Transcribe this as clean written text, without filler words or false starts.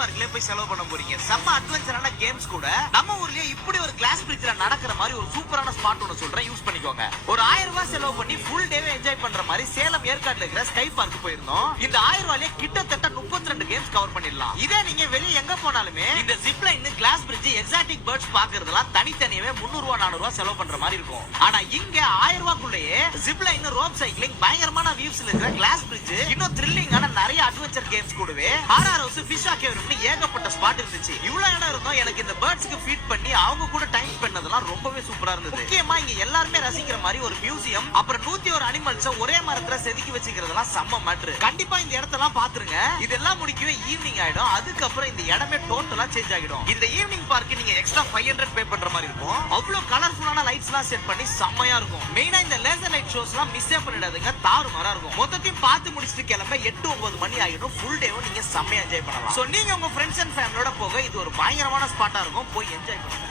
பார்க்ல போய் செலவு பண்ண போறீங்க. செம்ம அட்வென்ச்சரான கேம்ஸ் கூட நம்ம ஊர்லயே இப்படி ஒரு கிளாஸ் பிரிட்ஜ்ல நடக்கிற மாதிரி ஒரு சூப்பரான ஸ்பாட் ஒன்னு சொல்றேன், யூஸ் பண்ணிக்கோங்க. ஒரு 1000 ரூபாய் செலவு பண்ணி ஃபுல் டேவே என்ஜாய் பண்ற மாதிரி சேலம் ஏற்காடுல இருக்கிற ஸ்கை பார்க் போயிருந்தோம். இந்த 1000 ரூபாயிலே கிட்டத்தட்ட 32 கேம்ஸ் கவர் பண்ணிடலாம். இதே நீங்க வெளிய எங்க போனாலுமே இந்த zip line, glass bridge, exotic birds பாக்குறதெல்லாம் தனித்தனியாவே 300 ரூபாய் 400 ரூபாய் செலவு பண்ற மாதிரி இருக்கும். ஆனா இங்க 1000 ரூபாய்க்குள்ளேயே ஜிப் லைன், ரோப் சைக்கிளிங், பயங்கரமான வியூஸ்ல இருக்கிற கிளாஸ் பிரிட்ஜ், இன்னும் த்ரில்லிங்கான நிறைய அட்வென்ச்சர் கேம்ஸ் கூடவே ஹாரர் ஹவுஸ், ஃபிஷ் அக்வேரியம்னு ஏகப்பட்ட ஸ்பாட் இருந்துச்சு. இவ்வளவு இடம் இருந்தோம் எனக்கு இந்த பேர்ட்ஸ்க்கு ஃபீட் பண்ணி அவங்க கூட டைம் பண்ணதெல்லாம் ரொம்பவே சூப்பரா இருந்தது. முக்கியமா இங்க எல்லாருமே ரசிக்கிற மாதிரி ஒரு மியூசியம், அப்புறம் 101 அனிமல்ஸ் ஒரே மரத்துல செதுக்கி வச்சுக்கிறதெல்லாம் செம்ம மேட்டர். கண்டிப்பா இந்த இடத்தெல்லாம் பாத்துருங்க. இதெல்லாம் முடிக்கவே ஈவினிங் ஆயிடும். அதுக்கப்புறம் இந்த இடமே டோட்டலா சேஞ்ச் ஆகிடும். இந்த ஈவினிங் பார்க் நீங்க எக்ஸ்ட்ரா 500 பே பண்ற மாதிரி இருக்கும். அவ்வளவு கலர்ஃபுல்லான லைட்ஸ் எல்லாம் செட் பண்ணி செம்மையா இருக்கும். மெயினா இந்த லேசர் லைட் ஷோஸ் எல்லாம் மிஸ் பண்ணிடாதீங்க, தாறுமாறா இருக்கும். மொத்தத்தையும் பார்த்து முடிச்சிட்டு கிளம்ப 8-9 மணி ஆகிடும். ஃபுல் டேவும் நீங்க செம்மையா என்ஜாய் பண்ணலாம். சோ நீங்க உங்க ஃப்ரெண்ட்ஸ் அண்ட் ஃபேமிலியோட போக இது ஒரு பயங்கரமான ஸ்பாட்டா இருக்கும். போய் என்ஜாய் பண்ணுங்க.